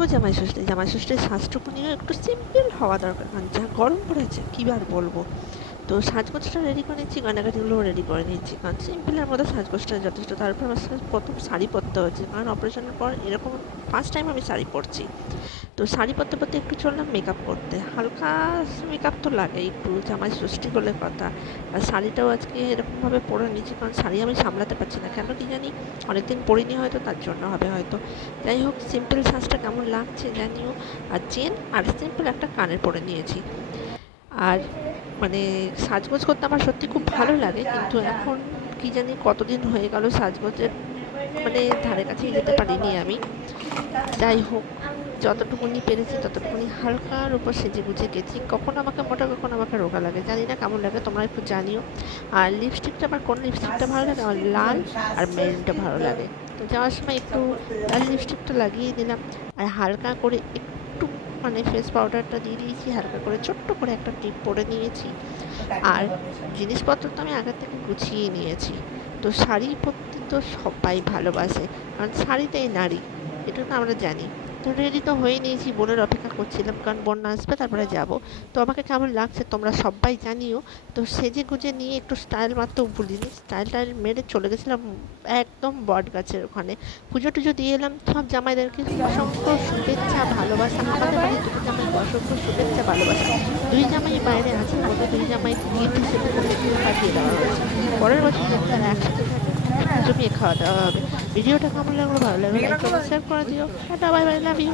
ও জামাই ষষ্ঠীর সাজটুকু নিয়ে একটু সিম্পল হওয়া দরকার, কারণ যা গরম পড়েছে কী আর বলবো। তো সাজগোজটা রেডি করে নিচ্ছি, গয়নাগাটিগুলোও রেডি করে নিচ্ছি, কারণ সিম্পলের মধ্যে সাজগোজটা যথেষ্ট। তারপর আমার প্রথম শাড়ি পরতে হচ্ছে, কারণ অপারেশনের পর এরকম ফার্স্ট টাইম আমি শাড়ি পরছি। তো শাড়ি পরতে পরতে একটু চললাম মেকআপ করতে। হালকা মেকআপ তো লাগে একটু, জামাই ষষ্ঠী বলে কথা। আর শাড়িটাও আজকে এরকমভাবে পরে নিচ্ছি, কারণ শাড়ি আমি সামলাতে পারছি না, কেন কি জানি, অনেকদিন পরিনি হয়তো, তার জন্য হবে হয়তো। যাই হোক, সিম্পল সাজটা কেমন লাগছে জানিও। আর চেন আর সিম্পল একটা কানের পরে নিয়েছি। আর মানে সাজগোজ করতে আমার সত্যি খুব ভালো লাগে, কিন্তু এখন কি জানি কতদিন হয়ে গেল সাজগোজের মানে ধারে কাছেই যেতে পারিনি আমি। যাই হোক, যতটুকুনি পেরেছি ততটুকুনি হালকার উপর সেজে গুজে গেছি। কখনো আমাকে মোটা, কখনো আমাকে রোগা লাগে, জানি না কেমন লাগে, তোমরা একটু জানিও। আর লিপস্টিকটা, আমার কোন লিপস্টিকটা ভালো লাগে, আমার লাল আর মেরুনটা ভালো লাগে। তো যাওয়ার সময় একটু লাল লিপস্টিকটা লাগিয়ে দিলাম, আর হালকা করে একটু মানে ফেস পাউডারটা দিয়ে দিয়েছি, হালকা করে ছোট্ট করে একটা টিপ পরে নিয়েছি। আর জিনিসপত্র তো আমি আগের থেকে গুছিয়ে নিয়েছি। তো শাড়ি পরতে তো সবাই ভালোবাসে, কারণ শাড়িটাই নারী, এটা তো আমরা জানি। তো রেডি তো হয়ে নিয়েছি, বোনের অপেক্ষা করছিলাম, কারণ বোন আসবে তারপরে যাব। তো আমাকে কেমন লাগছে তোমরা সবাই জানিও। তো সেজে গুজে নিয়ে একটু স্টাইল মারতেও ভুলিনি, স্টাইল টাইল মেরে চলে গেছিলাম একদম বট গাছের ওখানে। পুজো টুজো দিয়ে এলাম, সব জামাইদেরকে অসংখ্য শুভেচ্ছা ভালোবাসা, আমাদের বাড়ির দুটো জামাইকে অসংখ্য শুভেচ্ছা ভালোবাসা। দুই জামাই বাইরে আছে বলে দুই জামাই গিফট হিসেবে পাঠিয়ে দেওয়া হয়েছে। পরের বছর যদি তারা একসাথে থাকে, জমিয়ে খাওয়া দাওয়া হবে। ভিডিওটা কেমন লাগলো, ভালো লাগলো লাইক কমেন্ট শেয়ার করে দিও। টাটা, বাই বাই, লাভ ইউ।